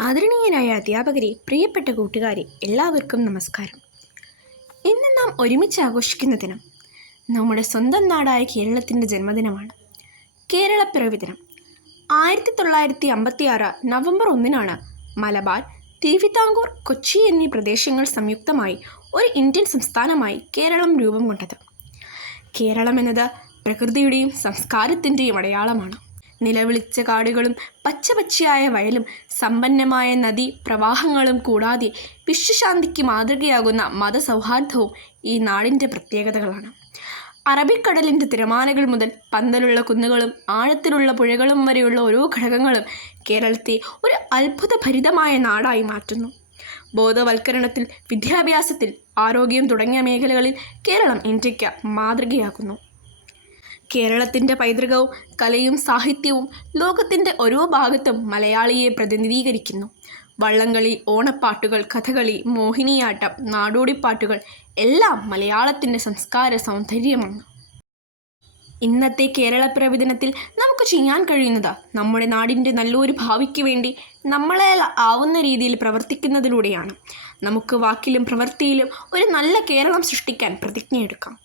ആദരണീയരായ അധ്യാപകരെ, പ്രിയപ്പെട്ട കൂട്ടുകാരെ, എല്ലാവർക്കും നമസ്കാരം. ഇന്ന് നാം ഒരുമിച്ച് ആഘോഷിക്കുന്ന ദിനം നമ്മുടെ സ്വന്തം നാടായ കേരളത്തിൻ്റെ ജന്മദിനമാണ്. കേരളപ്പിറവി ദിനം 1956 നവംബർ 1 മലബാർ, തിരുവിതാംകൂർ, കൊച്ചി എന്നീ പ്രദേശങ്ങൾ സംയുക്തമായി ഒരു ഇന്ത്യൻ സംസ്ഥാനമായി കേരളം രൂപം കൊണ്ടത്. കേരളം എന്നത് പ്രകൃതിയുടെയും സംസ്കാരത്തിൻ്റെയും അടയാളമാണ്. നിലവിളിച്ച കാടുകളും പച്ചയായ വയലും സമ്പന്നമായ നദീ പ്രവാഹങ്ങളും കൂടാതെ വിശ്വശാന്തിക്ക് മാതൃകയാകുന്ന മതസൗഹാർദ്ദവും ഈ നാടിൻ്റെ പ്രത്യേകതകളാണ്. അറബിക്കടലിൻ്റെ തിരമാലകൾ മുതൽ പന്തലുള്ള കുന്നുകളും ആഴത്തിലുള്ള പുഴകളും വരെയുള്ള ഓരോ ഘടകങ്ങളും കേരളത്തെ ഒരു അത്ഭുതഭരിതമായ നാടായി മാറ്റുന്നു. ബോധവൽക്കരണത്തിൽ, വിദ്യാഭ്യാസത്തിൽ, ആരോഗ്യം തുടങ്ങിയ മേഖലകളിൽ കേരളം ഇന്ത്യക്ക് മാതൃകയാകുന്നു. കേരളത്തിൻ്റെ പൈതൃകവും കലയും സാഹിത്യവും ലോകത്തിൻ്റെ ഓരോ ഭാഗത്തും മലയാളിയെ പ്രതിനിധീകരിക്കുന്നു. വള്ളംകളി, ഓണപ്പാട്ടുകൾ, കഥകളി, മോഹിനിയാട്ടം, നാടോടിപ്പാട്ടുകൾ എല്ലാം മലയാളത്തിൻ്റെ സംസ്കാര സൗന്ദര്യമാണ്. ഇന്നത്തെ കേരളപ്പിറവി ദിനത്തിൽ നമുക്ക് ചെയ്യാൻ കഴിയുന്നത് നമ്മുടെ നാടിൻ്റെ നല്ലൊരു ഭാവിക്ക് വേണ്ടി നമ്മളാൽ ആവുന്ന രീതിയിൽ പ്രവർത്തിക്കുന്നതിലൂടെയാണ്. നമുക്ക് വാക്കിലും പ്രവൃത്തിയിലും ഒരു നല്ല കേരളം സൃഷ്ടിക്കാൻ പ്രതിജ്ഞയെടുക്കാം.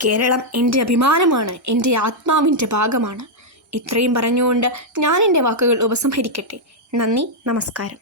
കേരളം എൻ്റെ അഭിമാനമാണ്, എൻ്റെ ആത്മാവിൻ്റെ ഭാഗമാണ്. ഇത്രയും പറഞ്ഞുകൊണ്ട് ഞാൻ എൻ്റെ വാക്കുകൾ ഉപസംഹരിക്കട്ടെ. നന്ദി, നമസ്കാരം.